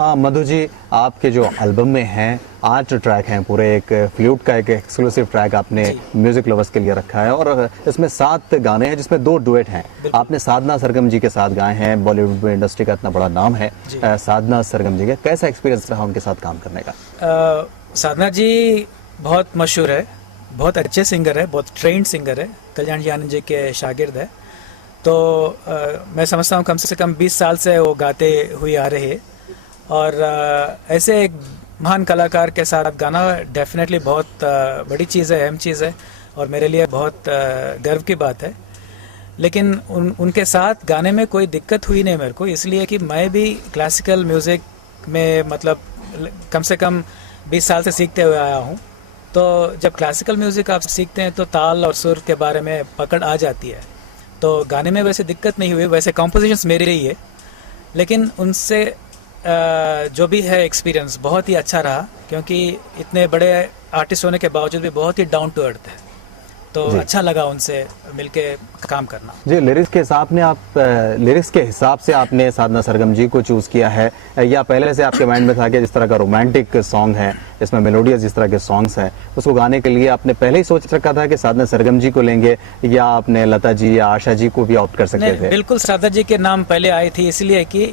हाँ मधु जी, आपके जो एल्बम में हैं 8 ट्रैक हैं, पूरे एक फ्लूट का एक एक्सक्लूसिव ट्रैक आपने म्यूजिक लवर्स के लिए रखा है और इसमें 7 गाने हैं जिसमें 2 डुएट हैं। आपने साधना सरगम जी के साथ गाए हैं, बॉलीवुड में इंडस्ट्री का इतना बड़ा नाम है साधना सरगम जी का, कैसा एक्सपीरियंस रहा उनके साथ काम करने का? साधना जी बहुत मशहूर है, बहुत अच्छे सिंगर है, बहुत ट्रेंड सिंगर है, कल्याण जी आनंद जी के शागिर्द है। तो मैं समझता हूँ कम से कम 20 साल से वो गाते हुए आ रहे हैं और ऐसे एक महान कलाकार के साथ गाना डेफिनेटली बहुत बड़ी चीज़ है, अहम चीज़ है और मेरे लिए बहुत गर्व की बात है। लेकिन उनके साथ गाने में कोई दिक्कत हुई नहीं मेरे को, इसलिए कि मैं भी क्लासिकल म्यूज़िक में मतलब कम से कम 20 साल से सीखते हुए आया हूँ। तो जब क्लासिकल म्यूज़िक आप सीखते हैं तो ताल और सुर के बारे में पकड़ आ जाती है। तो गाने में वैसे दिक्कत नहीं हुई, वैसे कॉम्पोजिशंस मेरे ही है, लेकिन उनसे जो भी है एक्सपीरियंस बहुत ही अच्छा रहा, क्योंकि इतने बड़े आर्टिस्ट होने के बावजूद भी बहुत ही डाउन टू अर्थ है। तो अच्छा लगा उनसे मिलके काम करना। जी, लिरिक्स के हिसाब से आपने साधना सरगम जी को चूज किया है या पहले से आपके माइंड में था कि जिस तरह का रोमांटिक सॉन्ग है, इसमें मेलोडियस जिस तरह के सॉन्ग्स हैं, उसको गाने के लिए आपने पहले ही सोच रखा था कि साधना सरगम जी को लेंगे या आपने लता जी या आशा जी को भी ऑप्ट कर सकते थे? बिल्कुल साधना जी के नाम पहले आई थी, इसलिए कि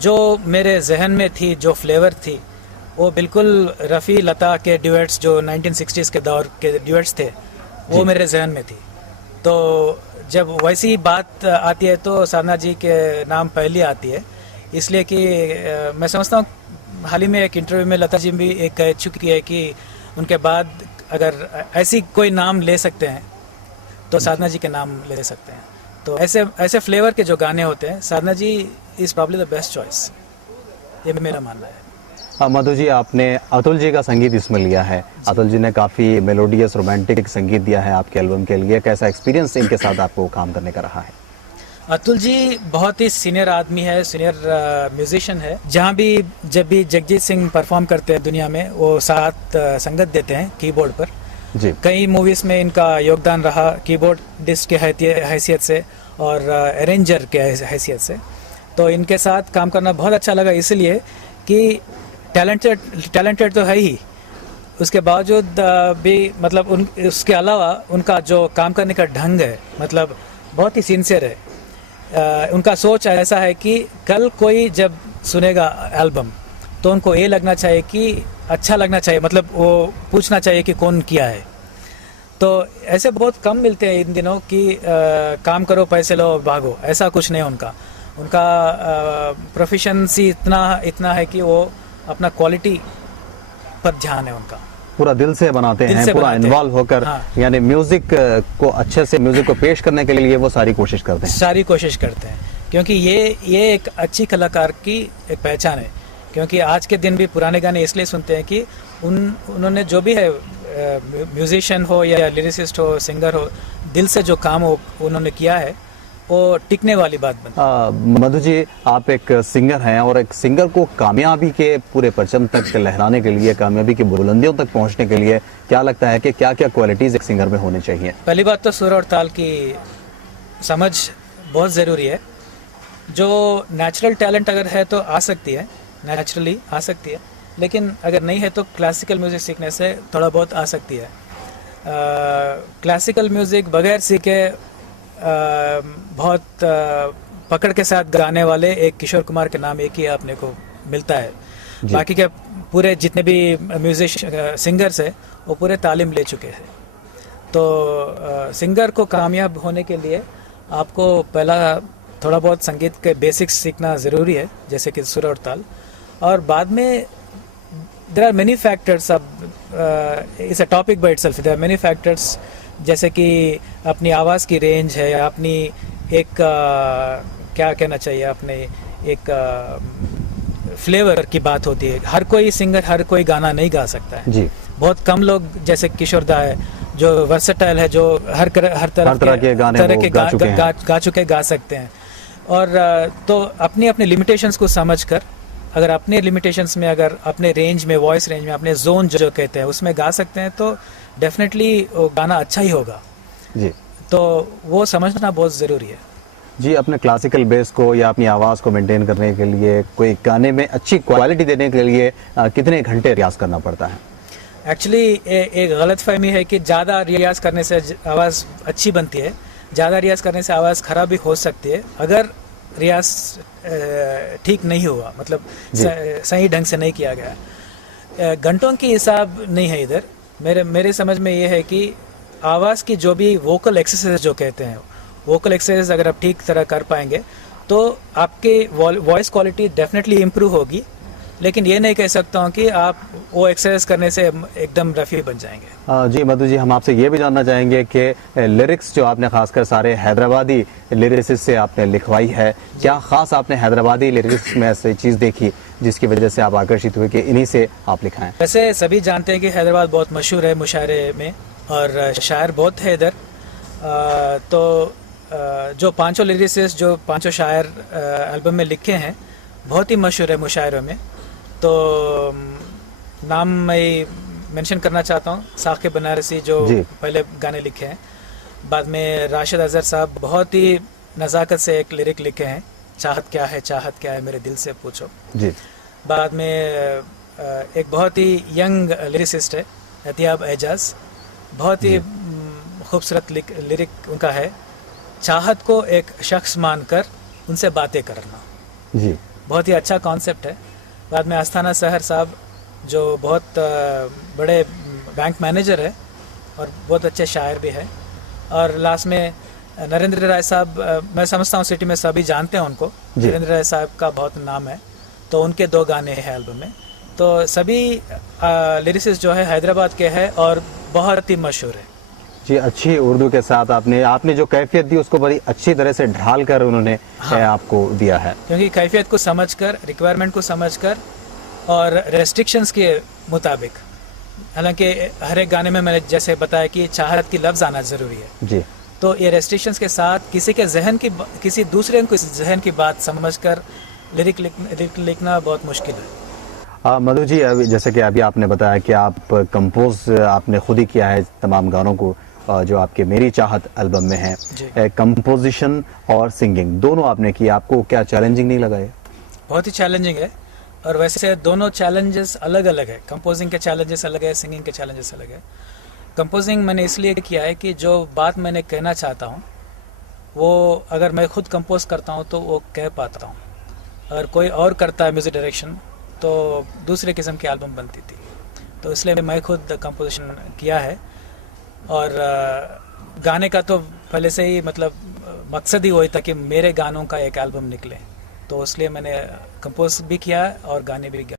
जो मेरे जहन में थी, जो फ्लेवर थी, वो बिल्कुल रफ़ी लता के ड्यूएट्स जो 1960s के दौर के ड्यूएट्स थे वो मेरे जहन में थी। तो जब वैसी बात आती है तो साधना जी के नाम पहले आती है, इसलिए कि मैं समझता हूँ हाल ही में एक इंटरव्यू में लता जी भी एक कह चुकी है कि उनके बाद अगर ऐसी कोई नाम ले सकते हैं तो साधना जी के नाम ले सकते हैं। तो ऐसे फ्लेवर के जो गाने होते हैं, Sadhana ji is probably the best choice, ये मेरा मानना है। मधु जी, आपने अतुल जी का संगीत इसमें लिया है। अतुल जी ने काफ़ी मेलोडियस रोमांटिक संगीत दिया है आपके एल्बम के लिए, कैसा एक्सपीरियंस इनके साथ आपको काम करने का रहा है? अतुल जी बहुत ही सीनियर आदमी है, सीनियर म्यूजिशियन है। जब भी जगजीत सिंह परफॉर्म करते हैं दुनिया में, वो साथ संगत देते हैं कीबोर्ड पर जी। कई मूवीज़ में इनका योगदान रहा, कीबोर्ड डिस्क के हैसियत से और अरेंजर के हैसियत से। तो इनके साथ काम करना बहुत अच्छा लगा, इसलिए कि टैलेंटेड तो है ही, उसके बावजूद भी मतलब उसके अलावा उनका जो काम करने का ढंग है मतलब बहुत ही सिंसियर है। उनका सोच ऐसा है कि कल कोई जब सुनेगा एल्बम तो उनको ये लगना चाहिए कि अच्छा लगना चाहिए, मतलब वो पूछना चाहिए कि कौन किया है। तो ऐसे बहुत कम मिलते हैं इन दिनों कि काम करो पैसे लो भागो, ऐसा कुछ नहीं उनका प्रोफिशंसी इतना है कि वो अपना क्वालिटी पर ध्यान है उनका, पूरा दिल से बनाते हैं, पूरा इन्वॉल्व होकर। हाँ। यानी म्यूजिक को अच्छे से म्यूजिक को पेश करने के लिए वो सारी कोशिश करते हैं, क्योंकि ये एक अच्छी कलाकार की एक पहचान है। क्योंकि आज के दिन भी पुराने गाने इसलिए सुनते हैं कि उन्होंने जो भी है, म्यूजिशियन हो या लिरिसिस्ट हो, सिंगर हो, दिल से जो काम उन्होंने किया है वो टिकने वाली बात बनती। मधु जी, आप एक सिंगर हैं और एक सिंगर को कामयाबी के पूरे परचम तक लहराने के लिए, कामयाबी की बुलंदियों तक पहुंचने के लिए क्या लगता है कि क्या क्या क्वालिटीज एक सिंगर में होनी चाहिए? पहली बात तो सुर और ताल की समझ बहुत ज़रूरी है। जो नेचुरल टैलेंट अगर है तो आ सकती है, नेचुरली आ सकती है, लेकिन अगर नहीं है तो क्लासिकल म्यूज़िक सीखने से थोड़ा बहुत आ सकती है। क्लासिकल म्यूज़िक बगैर सीखे बहुत पकड़ के साथ गाने वाले एक किशोर कुमार के नाम एक ही आपने को मिलता है। बाकी के पूरे जितने भी सिंगर्स है वो पूरे तालीम ले चुके हैं। तो सिंगर को कामयाब होने के लिए आपको पहला थोड़ा बहुत संगीत के बेसिक्स सीखना ज़रूरी है, जैसे कि सुर और ताल, और बाद में देयर आर मेनी फैक्टर्स। अब it's a topic by itself, there are many factors, जैसे कि अपनी आवाज़ की रेंज है, अपनी एक क्या कहना चाहिए, अपने एक फ्लेवर की बात होती है। हर कोई सिंगर हर कोई गाना नहीं गा सकता है जी। बहुत कम लोग, जैसे किशोर दा है जो वर्सेटाइल है, जो हर तरह के गाने गा चुके गा सकते हैं। और तो अपनी अपने लिमिटेशंस को समझकर, अगर अपने लिमिटेशंस में, अगर अपने रेंज में, वॉइस रेंज में, अपने जोन जो कहते हैं उसमें गा सकते हैं तो डेफिनेटली वो गाना अच्छा ही होगा जी। तो वो समझना बहुत ज़रूरी है। जी, अपने क्लासिकल बेस को या अपनी आवाज़ को मेंटेन करने के लिए, कोई गाने में अच्छी क्वालिटी देने के लिए कितने घंटे रियाज़ करना पड़ता है? एक्चुअली एक गलत फहमी है कि ज़्यादा रियाज करने से आवाज़ अच्छी बनती है, ज़्यादा रियाज करने से आवाज़ ख़राब भी हो सकती है अगर रियाज ठीक नहीं हुआ, मतलब सही ढंग से नहीं किया गया। घंटों की हिसाब नहीं है इधर। मेरे समझ में ये है कि आवाज़ की जो भी वोकल एक्सरसाइज जो कहते हैं, वोकल एक्सरसाइज अगर आप ठीक तरह कर पाएंगे तो आपके वॉइस क्वालिटी डेफिनेटली इम्प्रूव होगी, लेकिन ये नहीं कह सकता हूँ कि आप वो एक्सरसाइज करने से एकदम रफ़ी बन जाएंगे। जी मधु जी, हम आपसे ये भी जानना चाहेंगे कि लिरिक्स जो आपने खासकर सारे हैदराबादी लिरिक्स से आपने लिखवाई है, क्या ख़ास आपने हैदराबादी लिरिक्स में ऐसी चीज़ देखी जिसकी वजह से आप आकर्षित हुए कि इन्हीं से आप लिखाएं? वैसे सभी जानते हैं कि हैदराबाद बहुत मशहूर है मुशायरे में और शायर बहुत है इधर। तो जो पांचों लिरिसिस्ट, जो पांचों शायर एल्बम में लिखे हैं, बहुत ही मशहूर है मुशायरों में। तो नाम मैं मेंशन करना चाहता हूँ, साक़िब बनारसी जो पहले गाने लिखे हैं। बाद में राशिद अज़हर साहब बहुत ही नज़ाकत से एक लिरिक लिखे हैं, चाहत क्या है मेरे दिल से पूछो जी। बाद में एक बहुत ही यंग लिरिसिस्ट है एहतियाब एजाज, बहुत ही खूबसूरत लिरिक उनका है, चाहत को एक शख्स मानकर उनसे बातें करना जी। बहुत ही अच्छा कॉन्सेप्ट है। बाद में आस्थाना सहर साहब जो बहुत बड़े बैंक मैनेजर है और बहुत अच्छे शायर भी है। और लास्ट में नरेंद्र राय साहब, मैं समझता हूँ सिटी में सभी जानते हैं उनको, नरेंद्र राय साहब का बहुत नाम है, तो उनके 2 गाने हैं एल्बम में। तो सभी लिरिसिस्ट जो है हैदराबाद के हैं और बहुत ही मशहूर है जी। अच्छी उर्दू के साथ आपने जो कैफियत दी उसको बड़ी अच्छी तरह से ढाल कर उन्होंने आपको दिया है, क्योंकि कैफियत को समझकर, रिक्वायरमेंट को समझकर और रेस्ट्रिक्शंस के मुताबिक। हालांकि हर एक गाने में मैंने जैसे बताया कि चाहत की लफ्ज़ आना ज़रूरी है जी, तो ये रेस्ट्रिक्शंस के साथ किसी दूसरे को जहन की बात समझकर लिरिक लिखना बहुत मुश्किल है। मधु जी, जैसे कि अभी आपने बताया कि आप कंपोज आपने खुद ही किया है तमाम गानों को जो आपके मेरी चाहत एल्बम में है, कंपोजिशन और सिंगिंग दोनों आपने किया, आपको क्या चैलेंजिंग नहीं लगा? बहुत ही चैलेंजिंग है, और वैसे दोनों चैलेंजेस अलग अलग है। कंपोजिंग के चैलेंजेस अलग है, सिंगिंग के चैलेंजेस अलग है। कंपोजिंग मैंने इसलिए किया है कि जो बात मैंने कहना चाहता हूँ वो अगर मैं खुद कंपोज करता हूँ तो वो कह पाता हूँ, अगर कोई और करता है म्यूज़िक डायरेक्शन तो दूसरे किस्म की एल्बम बनती थी। तो इसलिए मैं खुद कंपोजिशन किया है, और गाने का तो पहले से ही मतलब मकसद ही वही था कि मेरे गानों का एक एल्बम निकले, तो इसलिए मैंने कंपोज भी किया और गाने भी